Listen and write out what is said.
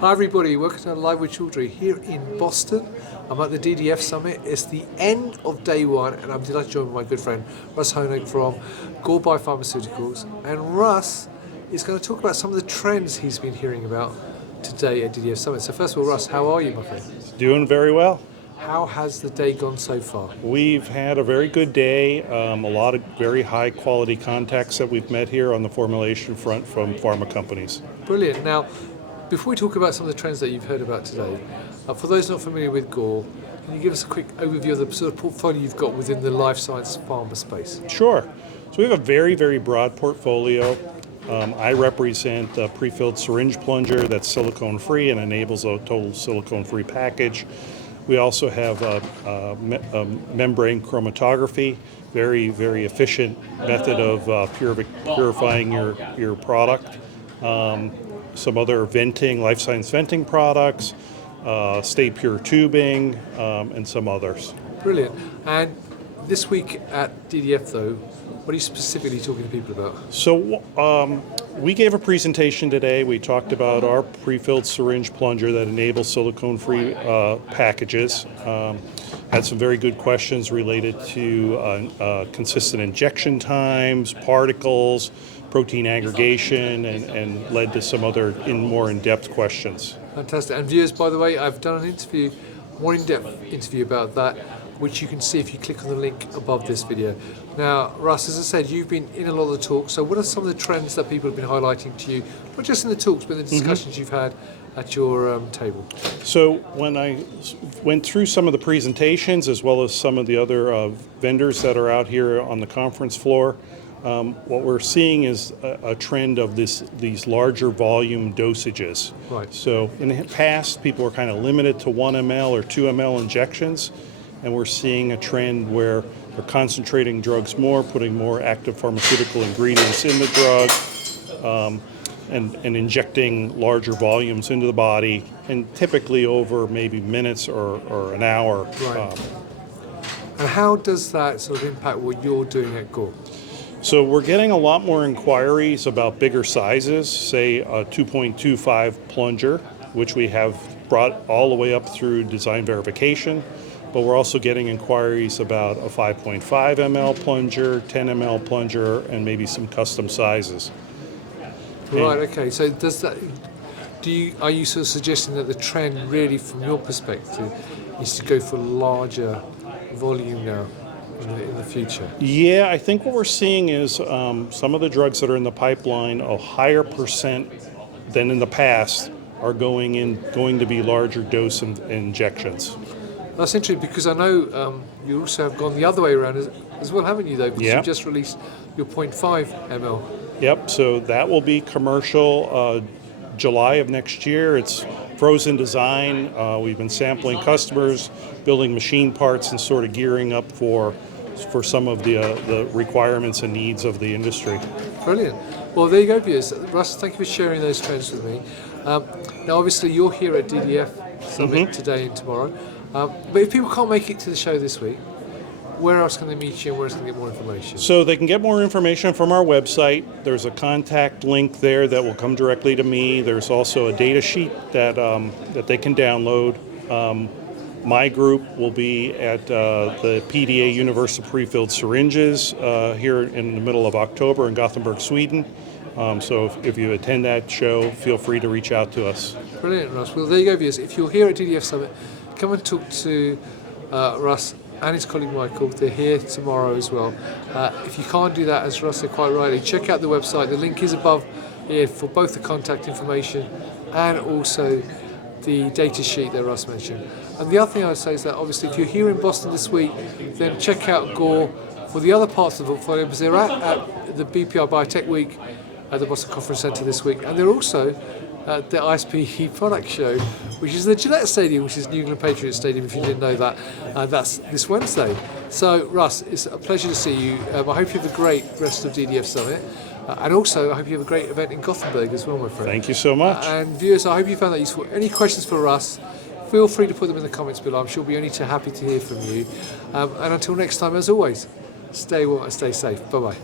Hi everybody, welcome to Live with 𝐒𝐢𝐥𝐢𝐜𝐴 here in Boston. I'm at the DDF Summit. It's the end of day one and I'm delighted to join my good friend Russ Hornung from GORE Pharmaceuticals. And Russ is going to talk about some of the trends he's been hearing about today at DDF Summit. So first of all, Russ, how are you, my friend? Doing very well. How has the day gone so far? We've had a very good day, a lot of very high quality contacts that we've met here on the formulation front from pharma companies. Brilliant. Now, before we talk about some of the trends that you've heard about today, for those not familiar with GORE, can you give us a quick overview of the sort of portfolio you've got within the life science pharma space? Sure. So we have a very, very broad portfolio. I represent the pre-filled syringe plunger that's silicone-free and enables a total silicone-free package. We also have a membrane chromatography, very, very efficient method of purifying your product. Some other venting, life science venting products, stay pure tubing, and some others. Brilliant. And this week at DDF though, what are you specifically talking to people about? So we gave a presentation today. We talked about our pre-filled syringe plunger that enables silicone-free packages. Had some very good questions related to consistent injection times, particles, protein aggregation, and led to some other more in-depth questions. Fantastic. And viewers, by the way, I've done an interview, more in-depth interview about that, which you can see if you click on the link above this video. Now, Russ, as I said, you've been in a lot of the talks, so what are some of the trends that people have been highlighting to you, not just in the talks, but in the discussions you've had at your table? So when I went through some of the presentations, as well as some of the other vendors that are out here on the conference floor, what we're seeing is a trend of these larger volume dosages. Right. So in the past, people were kind of limited to 1 ml or 2 ml injections, and we're seeing a trend where they're concentrating drugs more, putting more active pharmaceutical ingredients in the drug, and injecting larger volumes into the body, and typically over maybe minutes or an hour. Right. And how does that sort of impact what you're doing at GORE? So we're getting a lot more inquiries about bigger sizes, say a 2.25 plunger, which we have brought all the way up through design verification, but we're also getting inquiries about a 5.5 ml plunger, 10 ml plunger, and maybe some custom sizes. Right, okay, so does that, are you sort of suggesting that the trend really from your perspective is to go for larger volume now? In the future? Yeah, I think what we're seeing is some of the drugs that are in the pipeline, a higher percent than in the past, are going to be larger dose injections. That's interesting because I know you also have gone the other way around as well, haven't you, though? Because yeah. You just released your 0.5 ml. Yep, so that will be commercial July of next year. It's frozen design. We've been sampling customers, building machine parts, and sort of gearing up for some of the requirements and needs of the industry. Brilliant. Well, there you go, viewers. Russ, thank you for sharing those trends with me. Now, obviously, you're here at DDF Summit today and tomorrow. But if people can't make it to the show this week, where else can they meet you and where else can they get more information? So they can get more information from our website. There's a contact link there that will come directly to me. There's also a data sheet that they can download. My group will be at the PDA Universal Prefilled Syringes here in the middle of October in Gothenburg, Sweden. So if you attend that show, feel free to reach out to us. Brilliant, Russ. Well, there you go, viewers. If you're here at DDF Summit, come and talk to Russ and his colleague Michael. They're here tomorrow as well. If you can't do that, as Russ said quite rightly, check out the website. The link is above here for both the contact information and also the data sheet that Russ mentioned. And the other thing I would say is that obviously if you're here in Boston this week, then check out GORE for the other parts of the portfolio, because they're at the BPR Biotech Week at the Boston Conference Center this week, and they're also at the ISPE product show, which is the Gillette Stadium, which is New England Patriots Stadium, if you didn't know that. That's this Wednesday. So, Russ, it's a pleasure to see you. I hope you have a great rest of DDF Summit. And also, I hope you have a great event in Gothenburg as well, my friend. Thank you so much. And viewers, I hope you found that useful. Any questions for Russ, feel free to put them in the comments below. I'm sure we'll be only too happy to hear from you. And until next time, as always, stay well and stay safe. Bye-bye.